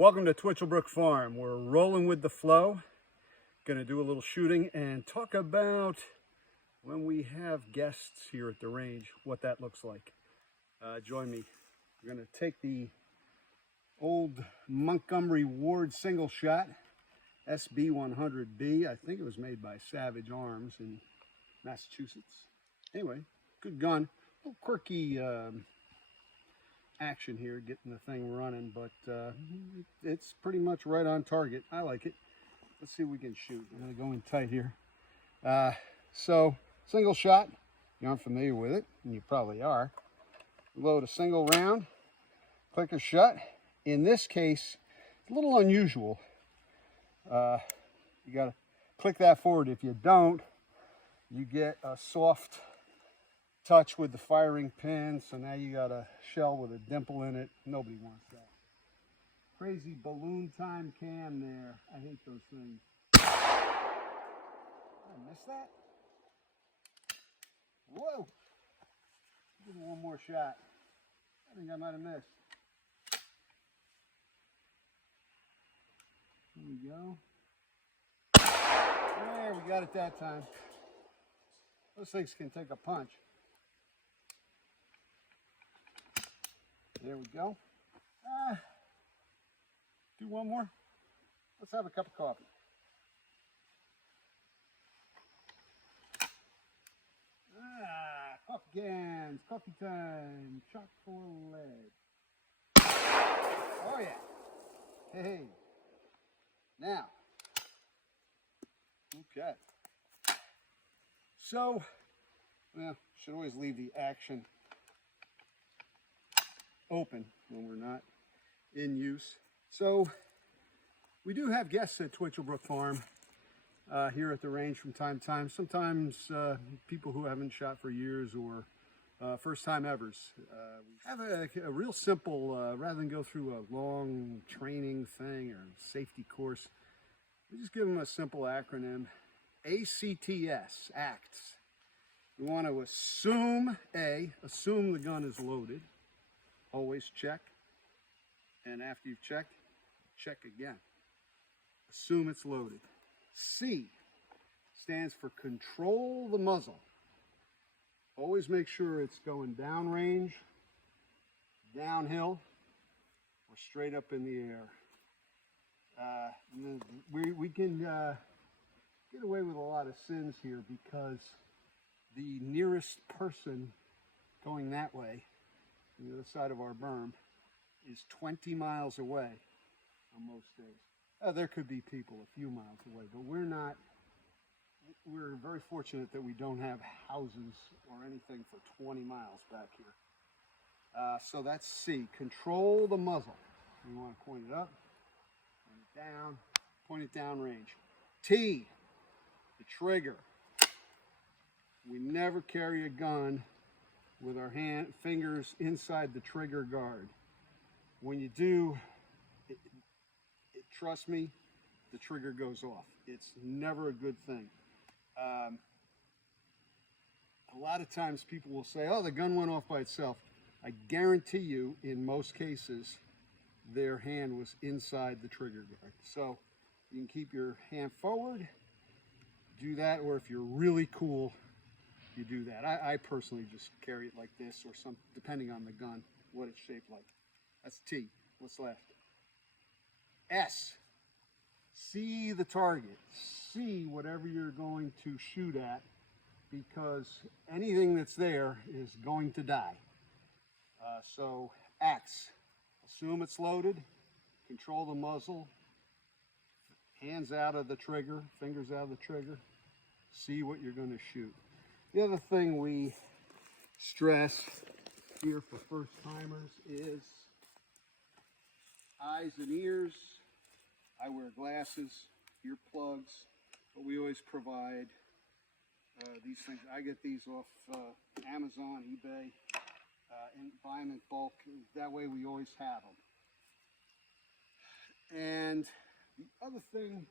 Welcome to Twitchell Brook Farm. We're rolling with the flow. Gonna do a little shooting and talk about when we have guests here at the range, what that looks like. Join me. We're gonna take the old Montgomery Ward single shot SB-100B. I think it was made by Savage Arms in Massachusetts. Anyway, good gun. A little quirky action here, getting the thing running, but it's pretty much right on target. I like it. Let's see if we can shoot. I'm going to go in tight here. So, single shot. You aren't familiar with it, and you probably are. Load a single round, clicker shut. In this case, it's a little unusual. You got to click that forward. If you don't, you get a soft touch with the firing pin, so now you got a shell with a dimple in it. Nobody wants that. Crazy balloon time cam there. I hate those things. Did I miss that? Whoa! Give it one more shot. I think I might have missed. Here we go. There, we got it that time. Those things can take a punch. There we go. Do one more. Let's have a cup of coffee. Coffee cans, coffee time, chock full of lead. Oh yeah. Hey. Now. Okay. So, well, should always leave the action open when we're not in use. So we do have guests at Twitchell Brook Farm here at the range from time to time. Sometimes people who haven't shot for years or first time evers. We have a real simple, rather than go through a long training thing or safety course, we just give them a simple acronym, ACTS, ACTS. You want to assume the gun is loaded. Always check, and after you've checked, check again. Assume it's loaded. C stands for control the muzzle. Always make sure it's going downrange, downhill, or straight up in the air. We can get away with a lot of sins here because the nearest person going that way, the other side of our berm, is 20 miles away on most days. There could be people a few miles away, but we're very fortunate that we don't have houses or anything for 20 miles back here. So that's C, control the muzzle. You want to point it up, point it down range. T, the trigger. We never carry a gun with our fingers inside the trigger guard. When you do, trust me, the trigger goes off. It's never a good thing. A lot of times people will say, oh, the gun went off by itself. I guarantee you, in most cases, their hand was inside the trigger guard. So you can keep your hand forward, do that, or if you're really cool, you do that. I personally just carry it like this or some, depending on the gun, what it's shaped like. That's T. What's left? S. See the target. See whatever you're going to shoot at, because anything that's there is going to die. So X. Assume it's loaded. Control the muzzle. Hands out of the trigger. Fingers out of the trigger. See what you're going to shoot. The other thing we stress here for first timers is eyes and ears. I wear glasses, earplugs, but we always provide these things. I get these off Amazon, eBay, and buy them in bulk. That way we always have them. And the other thing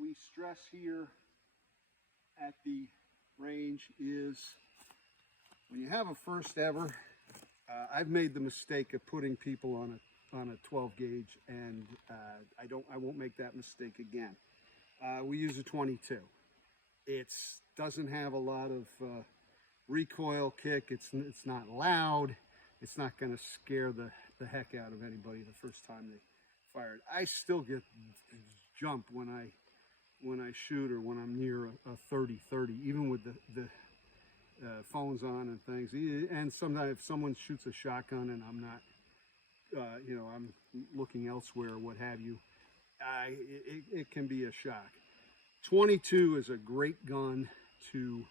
we stress here at the range is when you have a first ever, I've made the mistake of putting people on on a 12 gauge, and I won't make that mistake again. We use a 22. It doesn't have a lot of recoil kick. It's not loud. It's not going to scare the heck out of anybody the first time they fire it. I still get jump when I shoot or when I'm near a 30-30, even with the phones on and things. And sometimes if someone shoots a shotgun and I'm not, you know, I'm looking elsewhere or what have you, it can be a shock. 22 is a great gun to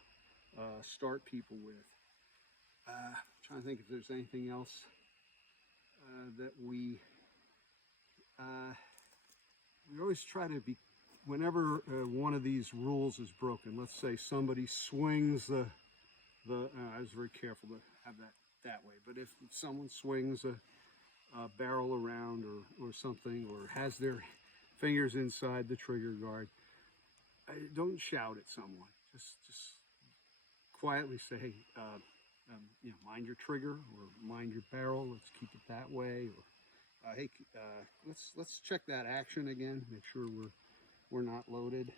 start people with. Trying to think if there's anything else that we always try to be, whenever one of these rules is broken, let's say somebody swings I was very careful to have that way, but if someone swings a barrel around or something, or has their fingers inside the trigger guard, don't shout at someone. Just quietly say, hey, you know, mind your trigger or mind your barrel. Let's keep it that way. Or hey, let's check that action again. Make sure we're not loaded.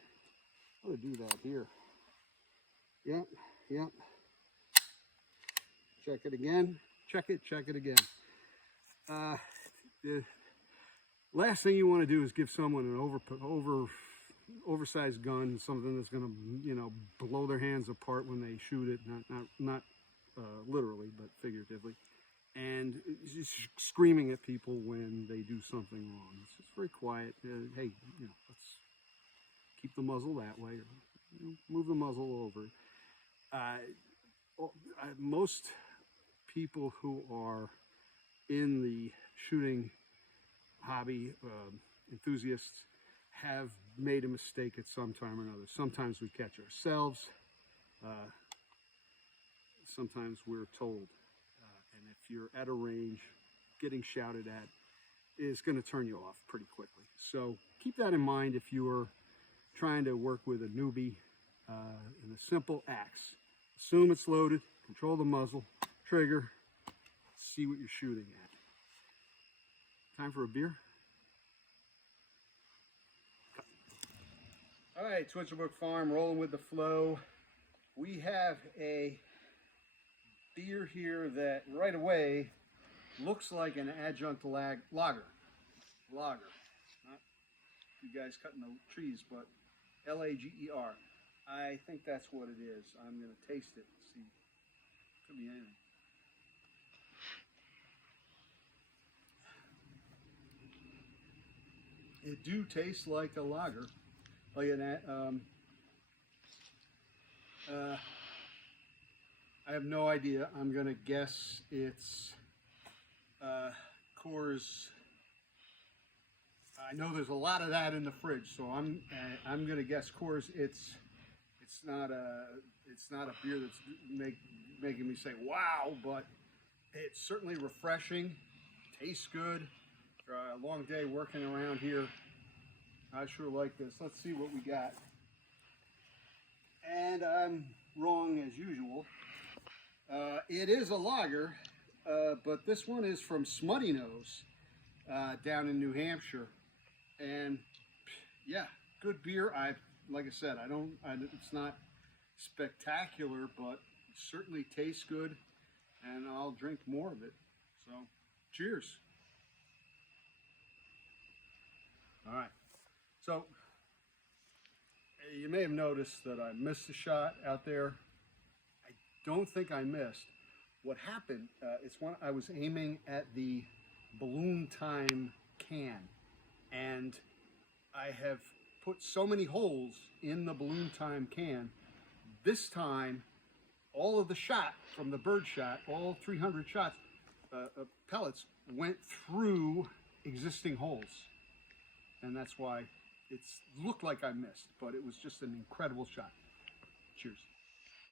I'm gonna do that here. Yep. Check it again. Check it again. The last thing you want to do is give someone an oversized gun, something that's going to, you know, blow their hands apart when they shoot it. Not literally, but figuratively. And just screaming at people when they do something wrong. It's just very quiet. Hey, you know, let's keep the muzzle that way, or you know, move the muzzle over. Most people who are in the shooting hobby, enthusiasts, have made a mistake at some time or another. Sometimes we catch ourselves. Sometimes we're told. And if you're at a range, getting shouted at is going to turn you off pretty quickly. So keep that in mind if you're trying to work with a newbie in a simple axe. Assume it's loaded, control the muzzle, trigger, see what you're shooting at. Time for a beer? All right, Twitchell Brook Farm, rolling with the flow. We have a beer here that right away looks like an adjunct lager. Not you guys cutting the trees, but L-A-G-E-R. I think that's what it is. I'm going to taste it and see. Could be anything. It do taste like a lager. Like an, I have no idea. I'm going to guess it's Coors. I know there's a lot of that in the fridge, so I'm going to guess Coors. It's not a beer that's making me say wow, but it's certainly refreshing. Tastes good. For a long day working around here, I sure like this. Let's see what we got. And I'm wrong as usual. It is a lager, but this one is from Smuttynose down in New Hampshire. And yeah, good beer. Like I said, it's not spectacular, but it certainly tastes good, and I'll drink more of it. So, cheers. All right. So, you may have noticed that I missed a shot out there. I don't think I missed. What happened, it's when I was aiming at the balloon time can, and I have put so many holes in the balloon time can. This time, all of the shot from the bird shot, all 300 shots, pellets, went through existing holes. And that's why it looked like I missed, but it was just an incredible shot. Cheers.